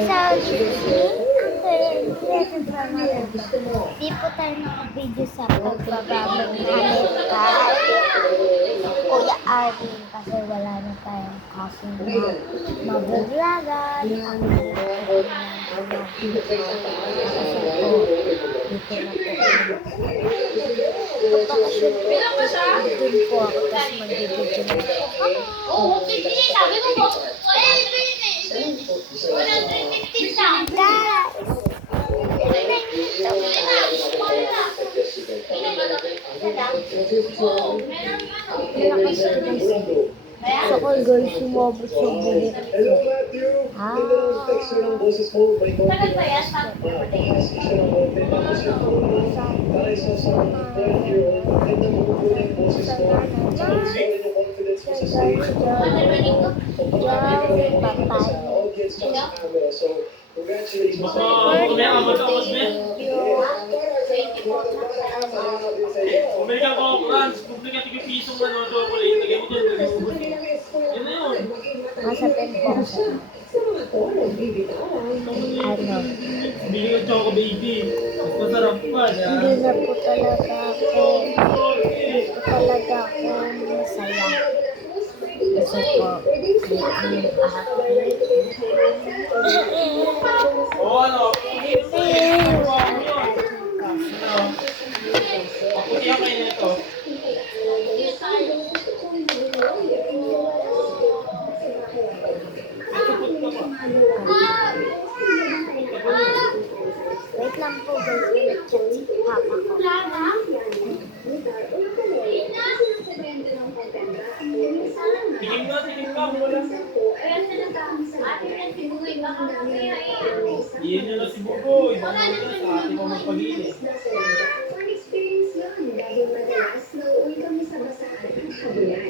sa di po tayo naka-video sa pagbababag namin kay Kuya Arvin kasi wala na tayong kasing mabublagan. Ako na lang po kasi po dito na po. Kapakasyon po dun po ako tapos mag-video na po. Oo, 50 sabi mo po. Wala 315 sa. Guys, ako guys, sumobot sa bulit ko. Tagal ba yan? Bumili ka ko, Franz. Bumili ka tigil pisong ano, chocolate. Lagay mo dyan. Yun na yun. Nasa 10 po. Ano? Bili ka choco baby. Mas masarap pa. Hindi na po talaga ako. Hindi po talaga ako masaya. Kasi po, ang Oo, ano? Paputi ako kayo nito. wait lang po guys, nag-chat si papa ko. Tigim ka, wala. Iyan nyo na si Bugoy. Baka na sa ating mo magpag-inis. Dahil madalas nauuwi kami sa basaan at habulan.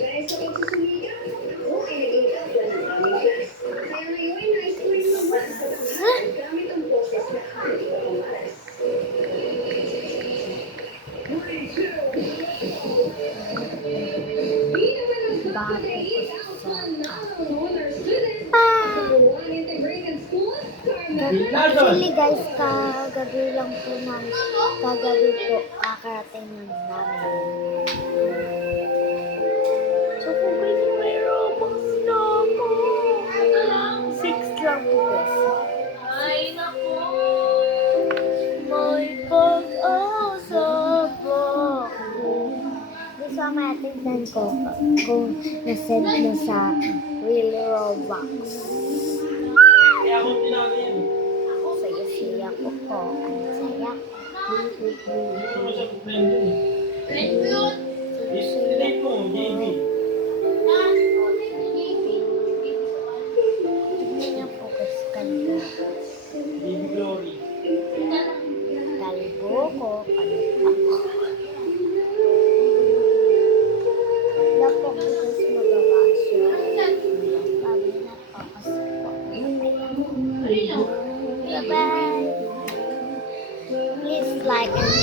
Dahil sa pagsusuligan, ako ay naging kapwa ng aming class. Kaya ngayon, nais ko rin magbasa sa tanghal gamit ang boses na aming pamalas. Actually guys, kagabi lang po namin. Kagabi po, kakarating lang namin. So kung guys, may Robux na ako. 6 lang po guys. Ay, naku. May pag-asa pa ako. Gusto ko matignan ko kung nasend na sa Real Robux. Kaya ako tinangin. Saya-saya ko po. Ang saya ko. Gusto mo sa friend yun eh. Friend mo yun. Isn't mo, JB. Hindi na po kasi kalbo. JB Glory. Kalbo ko. Palit ako. Wala po ko kasi magawa siya. Sabi na po kasi po. Bye-bye. Please like and